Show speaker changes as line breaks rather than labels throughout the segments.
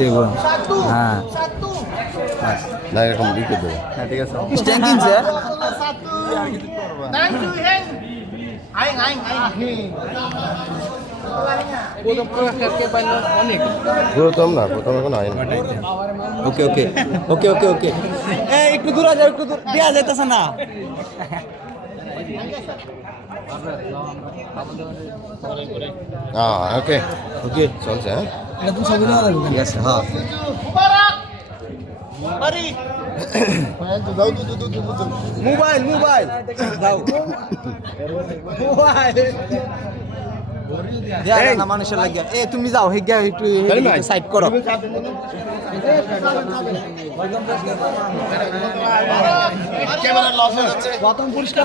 দেবো। হ্যাঁ।
না এরকম ই দেবো।
হ্যাঁ ঠিক আছে। স্ট্যান্ড কিনছে?
প্রথম না প্রথম এখন আইন।
ওকে ওকে ওকে ওকে ওকে একটু দূর আছে একটু দূর। দেওয়া যাইতেছে না।
হ্যাঁ ওকে
ওকে
চলছে হ্যাঁ।
ঠিক আছে হ্যাঁ। Mobile mobile. দাও। মোবাইল। না মানুষের লাগে এ তুমি যাও হিগা একটু সাইড করো। প্রথম পুরস্কার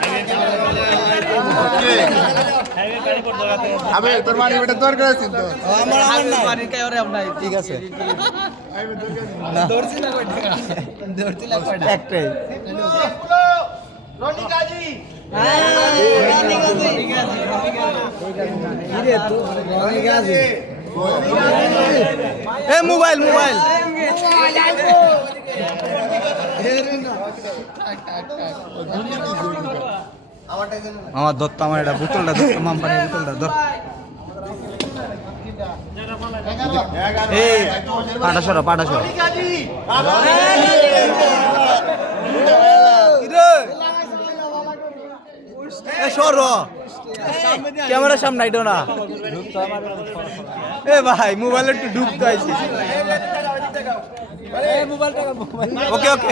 আবে তোর মানি বেটা তোর কাছে ছিল তো
আমার আমার নাই। ঠিক আছে। না। ধরছি না কই টাকা? না কই টাকা? একটাই। এ মোবাইল মোবাইল। আমার ধরতো আমার এটা বোতলটা ধরতো মামপানির বোতলটা ধর এই পাটা সরা পাটা সরা। সর ক্যামেরার সামনে আইটো না। এ ভাই মোবাইল একটু ডুবতে আইছি।
Okay okay.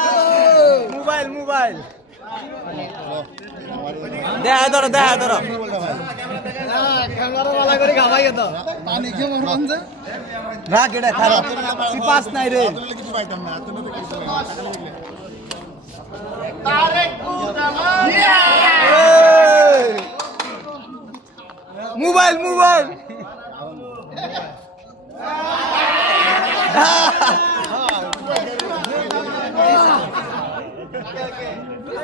Mobile mobile. দেখা ধরো দেখা ধরো। রাখ এটা খারাপ। পাস নাই রে। Mobile mobile.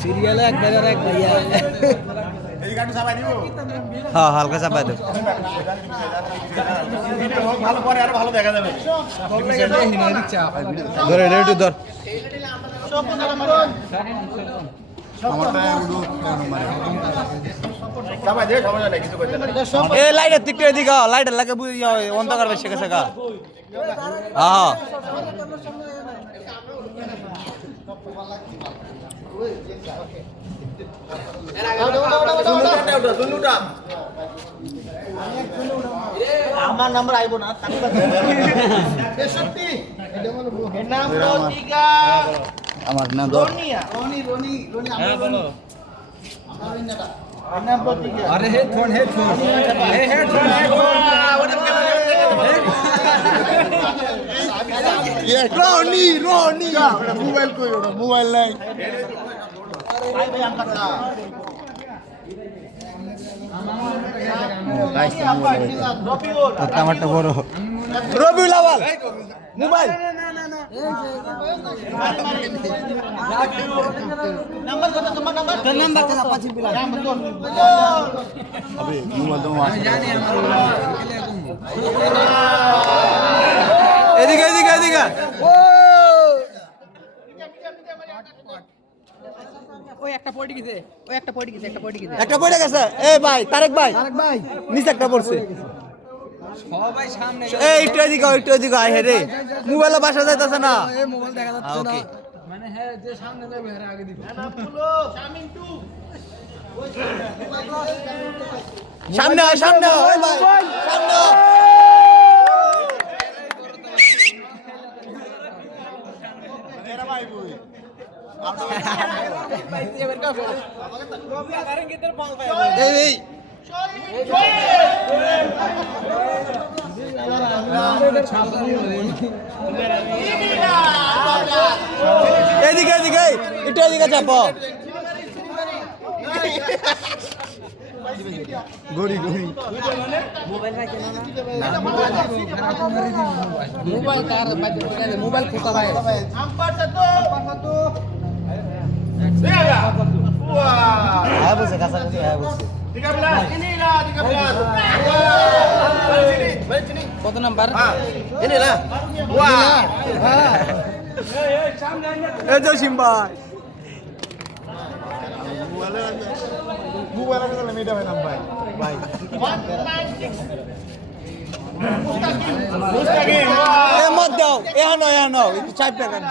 সিরিয়ালে একবার আর এক ভাইয়া। হ্যাঁ হালকা চাপাই দেব। ধরে রে একটু ধর। লাইটের দিকটা অন্ধকার
আমার নাম্বার আইবো না
আমার না
হ্যাঁ
আরে headphone headphone headphone
Roni Roni. Mobile কই ওটা মোবাইল নাই।
আমারটা বড় Rabiul Awal mobile.
Number kata teman number.
Number কেন পাঁচি বিলা
Yang betul. Betul.
আবে মোবাইল তো আছে
এদিকে এদিকে এদিকে ও
ওই একটা পড়ে গেছে ওই একটা পড়ে গেছে একটা পড়ে গেছে।
একটা পড়ে গেছে? এ ভাই তারেক ভাই। তারেক ভাই। নিচে একটা পড়ছে।
সবাই সামনে
এই একটু এদিকে একটু এদিকে আয় হে রে মোবাইলে বাসা যাইতাছে না।
মোবাইল দেখা
আ, ওকে।
মানে হ্যাঁ যে সামনে যাবে হ্যাঁ আগে দিবে।
60. Samin tu.
সামনে সামনে ওই ভাই। সামনে আয়। এই এই এদিকে এদিকে একটু এদিকে চাপো।
গড়ি গড়ি
মোবাইল মোবাইল কোথা ভাই
Iya, iya. Wah.
Habis ya kasar ini Tiga
belas, Inilah 13. Wah. Balik sini, balik sini.
Foto nomor.
Ah. Inilah. Wah.
Eh, jauh simpan. Buwalan na lamida may
tambay. Bye. 196. Mustaqim. Eh, mod daw. Eh, ano, eh, ano.
Ito, chai pa ka
na.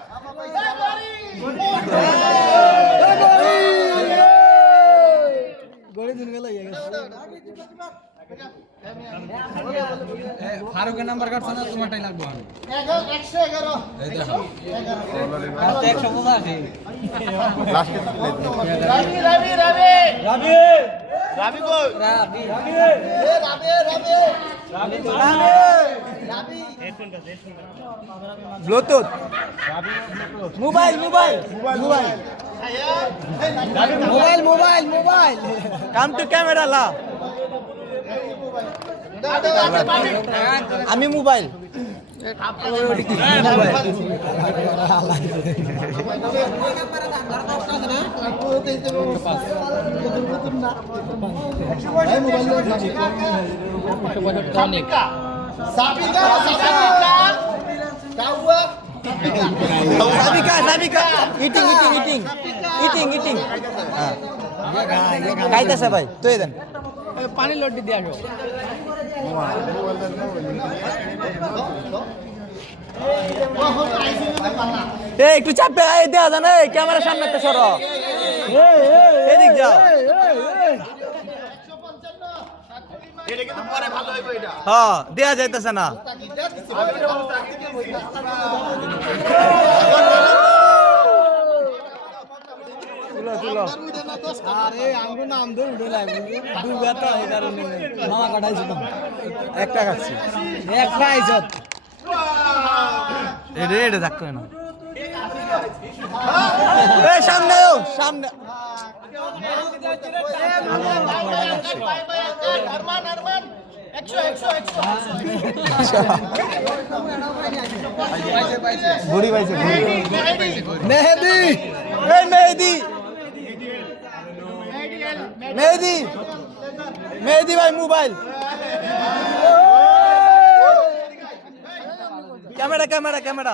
ফারুকের number কাটছে না তোমারটাই লাগবে আমি একশো
Rabi, Rabi. Rabi. Rabi kok.
Rabi
Eh, Rabi, Rabi. Mobile mobile mobile.
Mobile mobile mobile come to camera লা. আমি mobile
Sapika.
Sabika. Sabika eating eating eating eating eating খাইতেছে ভাই তুই দেন।
পানি লড্ডি দিয়ে আসো।
একটু চাপে দেওয়া যায় না ক্যামেরার সামনে একটা সরো। এদিক যাও
Ini kita pare ভালো হইব এটা
হ্যাঁ দেওয়া যাইতেছে না তুলো তুলো
আরে আঙ্গুর নাম ধরে উঠে লাগবে দুবার তো এই কারণে। মামা কাটাইছো তো।
একটা কাটছি।
একটা আইছত
এটা এটা থাকতো না এই সামনে সামনে। मेहदी
भाई मोबाइल कैमरा कैमरा कैमरा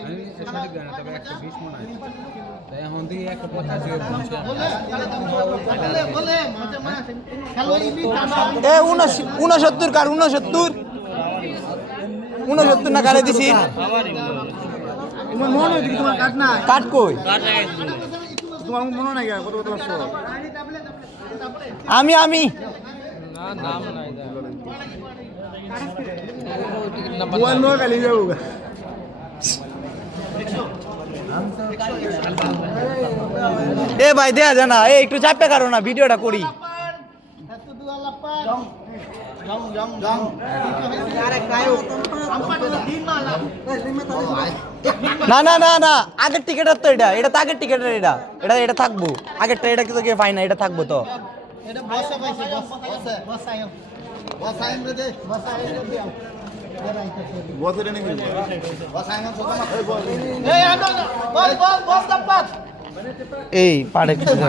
সঠিক জানি তবে একশো বিশ মনে হয়। তাই এখন থেকে একশো
এ উনসত্তর কার উনসত্তর? উনসত্তর না কারে দিছি।
কাট না
কাট কই?
নাই কত কত
আমি। আমি
নো কালি যাব
এ ভাই দেয়া জানা এ একটু চাপে কারও না ভিডিওটা করি না না না না আগের টিকেটের তো এটা এটা তো আগের টিকেটের এটা এটা এটা থাকব আগেরটা এটা কিন্তু কেউ পাই না এটা থাকব তো
এটা বসে বস বসে
बसेर नै मिल्छ
ए पाडेको छ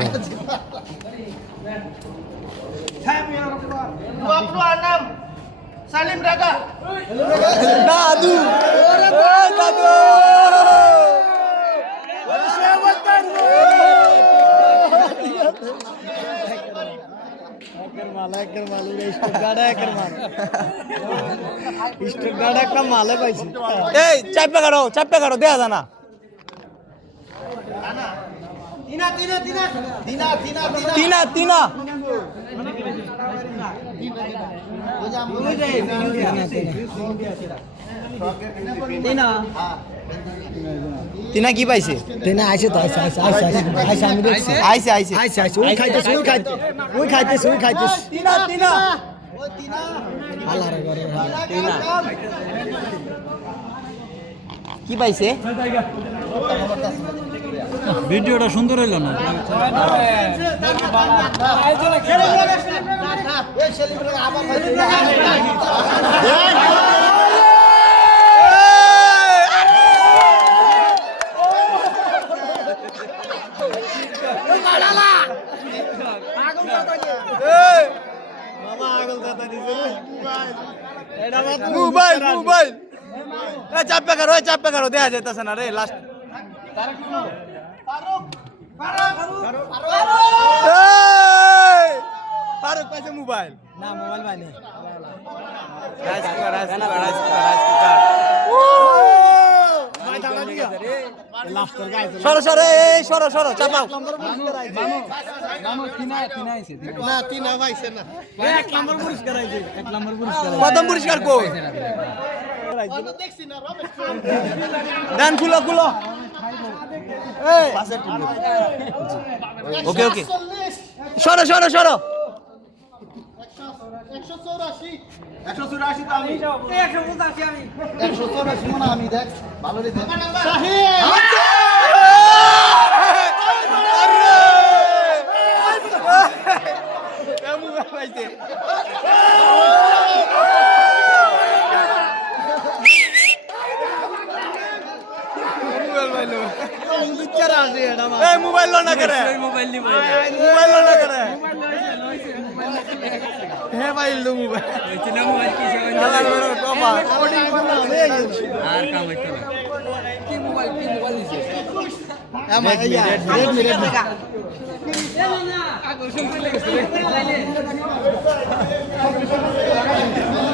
Salim Raga. Dadu. Dadu. Selamat datang. Dapat
এই পাড়ে কিছু যাবে
26 Salim Raga
দাদু এ দাদু এই চাপে দেয়া জানা তিনা তিনা তিনা কি পাইছে?
তেনা আইছে তো আইছে আইছে আইছে আইছে আমি দেখছি।
আইছে আইছে
আইছে। আইছে ওই খাইতেছে ওই খাইতে ওই খাইতেছে ওই খাইতেছে।
তিনা তিনা
আল্লাহ রে করে
কি পাইছে?
ভিডিওটা সুন্দর হইল না?
Eh, Salim Raga apa
mobile mobile এ চাপে কারও দেয়া যাইতাছে না রে লাস্ট ফারুক পাইছে মোবাইল
না মোবাইল পাইনি।
Rice cooker rice cooker rice cooker
rice cooker
সরো সরো এই সরো সরো চাপাও।
না Tina পাইছে না।
পুরস্কার আইছে এক নম্বর পুরস্কার
পুরস্কার কই?
অন্য দেখছি না
খুলো। খুলো ওকে ওকে সরো সরো সরো।
তো আমি একশো চৌরাশি মনে আমি দেখ ভালো রে দেখ শাহিদ
এই মোবাইল লো না করে। মোবাইল নি মোবাইল লো। না করে। হে ভাই লো মোবাইল চিনা মোবাইল কি সে আলার বড় কপা কোডিং বন্ধ হয়ে গেছে আর কাম হইতো না। কি মোবাইল কি মোবাইল দিছে আমার ইয়া রেডমি রেডমি।
Thank